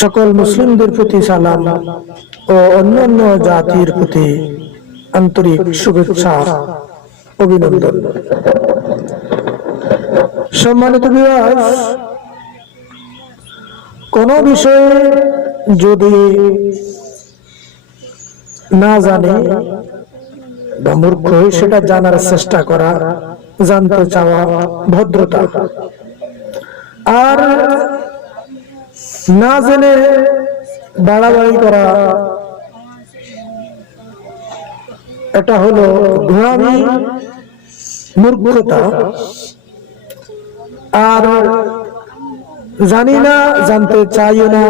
সকল মুসলিমদের প্রতি সালাম ও অন্যান্য জাতির প্রতি আন্তরিক শুভেচ্ছা অভিনন্দন। সম্মানিত ভিউয়ার্স, কোন বিষয়ে যদি না জানে বা মূর্খ হয়ে সেটা জানার চেষ্টা করা, জানতে চাওয়া ভদ্রতা। আর না জেনে বাড়াবাড়ি করা, এটা হলো গোঁড়ামি, মূর্খতা। আর জানি না, জানতে চাইও না,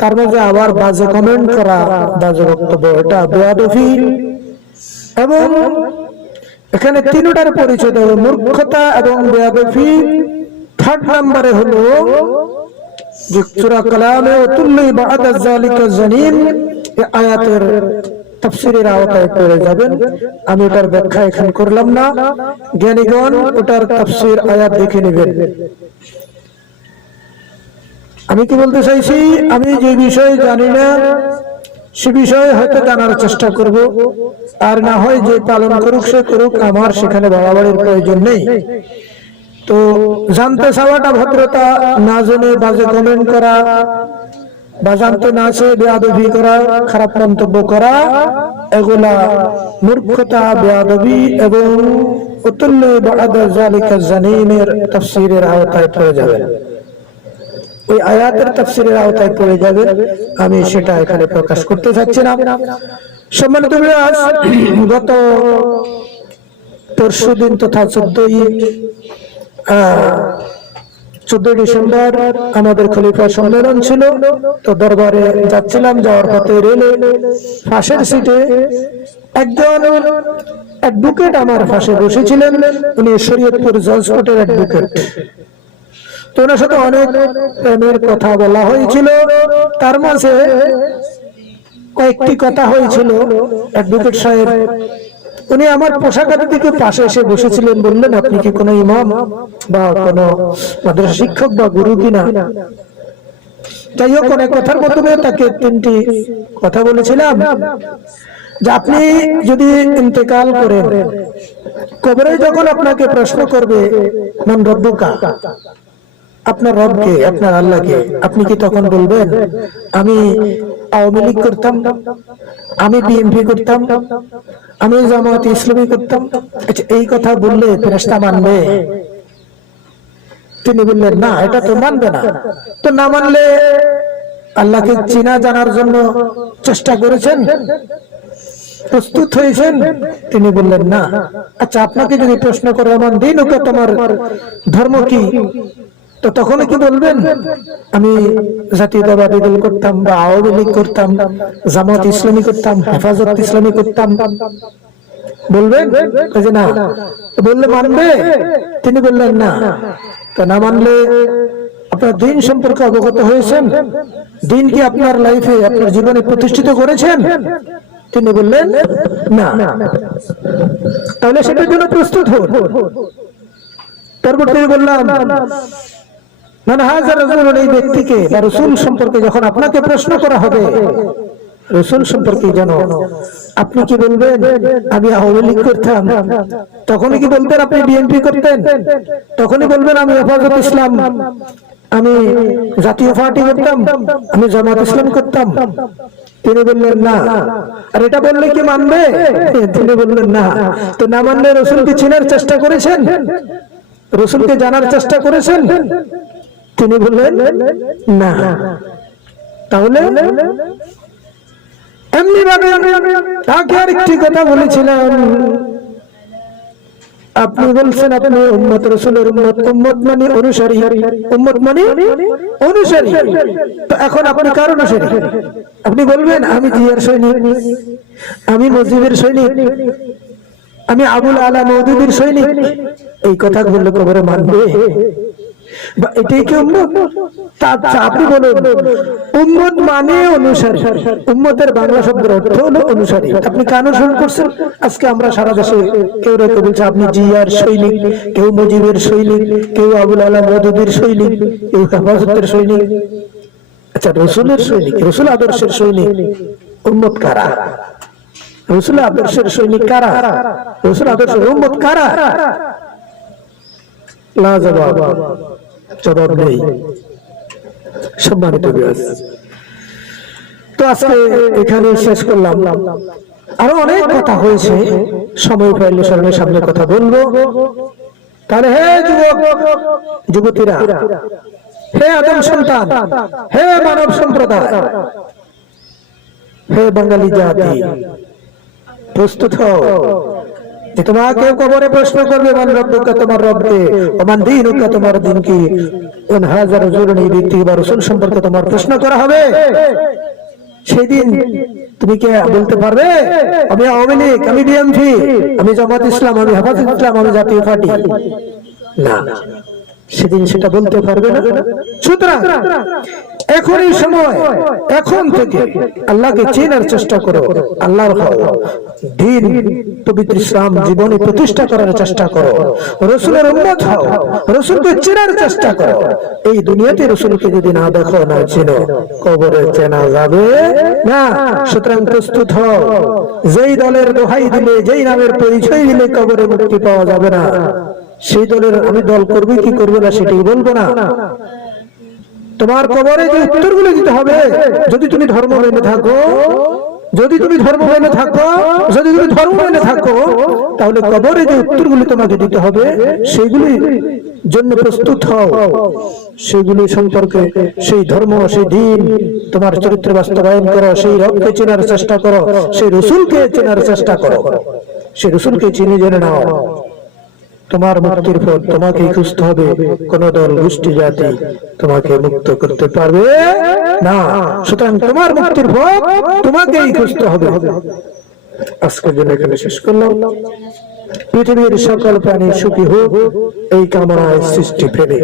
তার মধ্যে আবার বাজে কমেন্ট করা, বাজে বক্তব্য, এটা বেয়াদবি। এবং এখানে তিনটার পরিচয় দেবে, মূর্খতা এবং বেয়াদবি। থার্ড নাম্বারে হলো যে সূরা কালামে ওতুল্লি বা'দা যালিকা জানিন, এই আয়াতের তাফসীরের আওতায় পড়ে যাবেন। আমি ওটার ব্যাখ্যা এখানে করলাম না, জ্ঞানীগণ ওটার তাফসীর আয়াত দেখে নেবেন। আমি কি বলতে চাইছি, আমি যে বিষয়ে জানি না সে বিষয়ে হয়তো জানার চেষ্টা করব, আর না হয় যে পালন করুক সে করুক, আমার সেখানে বাড়াবাড়ির প্রয়োজন নেই। তো জানতে চাওয়াটা ভদ্রতা, না জেনে বাজে কমেন্ট করা বা জানতে না চেয়ে বেয়াদবি করা, খারাপ মন্তব্য করা, এগুলা মূর্খতা, বেয়াদবি এবং উতুল্লি বা'দা যালিকা জানিনের তাফসীরের আওতায় পড়ে যাবে। ওই আয়াতের তাফসীরের আওতায় পড়ে যাবে, আমি সেটা এখানে প্রকাশ করতে চাচ্ছি না। সম্মানিত ভিউয়ার্স, গত পরশুদিন তথা 14 ডিসেম্বর আমাদের খলিফা সম্মেলন ছিল। তো দরবারে যাচ্ছিলাম, যাওয়ার পথে রেলে পাশের সিটে একজন অ্যাডভোকেট আমার পাশে বসেছিলেন। উনি শরীয়তপুর জজ কোর্টের অ্যাডভোকেট। তো ওনার সাথে অনেক প্রেমের কথা বলা হয়েছিল। তার মাঝে কয়েকটি কথা হয়েছিল। অ্যাডভোকেট সাহেব উনি আমার পোশাকের দিকে পাশে এসে বসেছিলেন, বললেন, আপনি কি কোনো ইমাম বা কোনো মাদ্রাসা শিক্ষক বা গুরু কিনা? যাই হোক, অনেক কথার মাধ্যমে তাকে 3টি কথা বলেছিলাম যে আপনি যদি ইন্তেকাল করেন, কবরে যখন আপনাকে প্রশ্ন করবে মান রব্বুকা, আপনার রবকে, আপনার আল্লাহকে, আপনি কি তখন বলবেন আমি আওয়ামী লীগ করতাম, আমি বিএনপি করতাম, আমি জামায়াত ইসলামী করতাম? আচ্ছা, এই কথা বললে ফেরেশতা মানবে? তিনি বললেন, না, এটা তো মানবে না। তো না মানলে আল্লাহকে চিনা জানার জন্য চেষ্টা করেছেন, প্রস্তুত হয়েছেন? তিনি বললেন, না। আচ্ছা, আপনাকে যদি প্রশ্ন করে আমার দিন ওকে, তোমার ধর্ম কি, তো তখন কি বলবেন আমি জাতীয়তাবাদী দল করতাম বা আওয়ামী লীগ করতাম, জামাত ইসলামী করতাম, হেফাজত ইসলামী করতাম? বলবেন যে না। বললে মানবে? তিনি বললেন, না। তো না মানলে আপনার দিন সম্পর্কে অবগত হয়েছেন? দিন কি আপনার লাইফে, আপনার জীবনে প্রতিষ্ঠিত করেছেন? তিনি বললেন, না। তাহলে সেটার জন্য প্রস্তুত হন। তারপর তিনি বললাম, মানে হাজার রাসূল, এই ব্যক্তিকে বা রাসূল সম্পর্কে যখন আপনাকে প্রশ্ন করা হবে, রাসূল সম্পর্কে জানো, আপনি কি বলবেন আমি আওয়ামী লীগ করতাম? তখনই কি বলবেন আপনি বিএনপি করতেন? তখনই বলবেন আমি হেফাজত ইসলাম, আমি জাতীয় পার্টি করতাম, আমি জামাত ইসলাম করতাম? তিনি বললেন, না। আর এটা বললে কি মানবে? তিনি বললেন, না। তো না মানলে রাসূলকে চেনার চেষ্টা করেছেন? রাসূলকে জানার চেষ্টা করেছেন? তিনি বললেন, না। তাহলে এমনি ভাবে তাকে আরেকটি কথা বলেছিলাম, আপনি বলছেন আপনি উম্মত রাসূলের উম্মত, উম্মত মানে অনুসারী, উম্মত মানে অনুসারী। তো এখন আপনি কার অনুসারী? আপনি বলবেন আমি জিয়ার সৈনিক, আমি মুজিবের সৈনিক, আমি আবুল আলা মওদুদির সৈনিক। এই কথা বললে কবরে মানবে? বা এটাই কি উম্মত? আপনি বলুন, উম্মত মানে অনুসারী। উম্মতের বাংলা শব্দের অর্থ হলো অনুসারী। আপনি কার অনুসরণ করছেন? আজকে আমরা সারা দেশে কেউ রেখে বলছে আপনি জিয়ার সৈনিক, কেউ মুজিবের সৈনিক, কেউ আবুল আলা মওদুদির সৈনিক, কেউ হেফাজতের সৈনিক। আচ্ছা, রসুলের সৈনিক, রসুল আদর্শের সৈনিক উম্মত কারা? রসুল আদর্শের সৈনিক কারা? রসুল আদর্শের উম্মত কারা? লা জবাব, জবাব নেই। সম্মানিত ভিউয়ার্স, তো আজকে এখানে শেষ করলাম। আরো অনেক কথা হয়েছে, সময় পাইলে স্মরণের সামনে কথা বলবো। তাহলে হে যুবক যুবতীরা, হে আদম সন্তান, হে মানব সম্প্রদায়, হে বাঙালি জাতি, প্রস্তুত হও যে তোমাকে কবরে প্রশ্ন করবে, মান রব্বুকা, তোমার রবকে, ওমান দীনুকা, তোমার দিন কি, ওয়ান হাযা রাজুলুন, এই ব্যক্তি বা রাসূল সম্পর্কে তোমার প্রশ্ন করা হবে। সেদিন তুমি কি বলতে পারবে আমি আওয়ামী লীগ, আমি বিএনপি, আমি জামাত ইসলাম, আমি হেফাজত ইসলাম, আমি জাতীয় পার্টি? না, সেদিন সেটা বলতে পারবে না। সুতরাং এখনই সময়, এখন থেকে আল্লাহকে চেনার চেষ্টা করো, আল্লাহর দ্বীন পবিত্র ইসলাম জীবনে প্রতিষ্ঠা করার চেষ্টা করো, রাসূলের উম্মত হও, রাসূলকে চেনার চেষ্টা করো। এই দুনিয়াতে রাসূলকে যদি না দেখো, না চেনো, কবরে চেনা যাবে না। সুতরাং প্রস্তুত হও। যেই দলের দোহাই দিলে, যেই নামের পরিচয় দিলে কবরে মুক্তি পাওয়া যাবে না, সেই দলের আমি দল করবো কি করবো না সেটাই বলবো না। তোমার কবরে যে উত্তরগুলো দিতে হবে, যদি তুমি ধর্ম মেনে থাকো, যদি তুমি ধর্ম মেনে থাকো, যদি তুমি ধর্ম মেনে থাকো, তাহলে কবরে যে উত্তরগুলি তোমাকে দিতে হবে, সেগুলি জন্য প্রস্তুত হও। সেগুলি সম্পর্কে, সেই ধর্ম, সেই দিন, তোমার চরিত্র বাস্তবায়ন করো, সেই রবকে চেনার চেষ্টা করো, সেই রসুলকে চেনার চেষ্টা করো, সেই রসুলকে চিনে জেনে নাও। তোমার মুক্তির পথ তোমাকেই খুঁজতে হবে, কোন দল, গোষ্ঠী, জাতি তোমাকে মুক্ত করতে পারবে না। সুতরাং তোমার মুক্তির পথ তোমাকেই খুঁজতে হবে। আজকের জন্য এখানে শেষ করলাম। পৃথিবীর সকল প্রাণী সুখী হোক, এই কামনায় সৃষ্টি ফেলে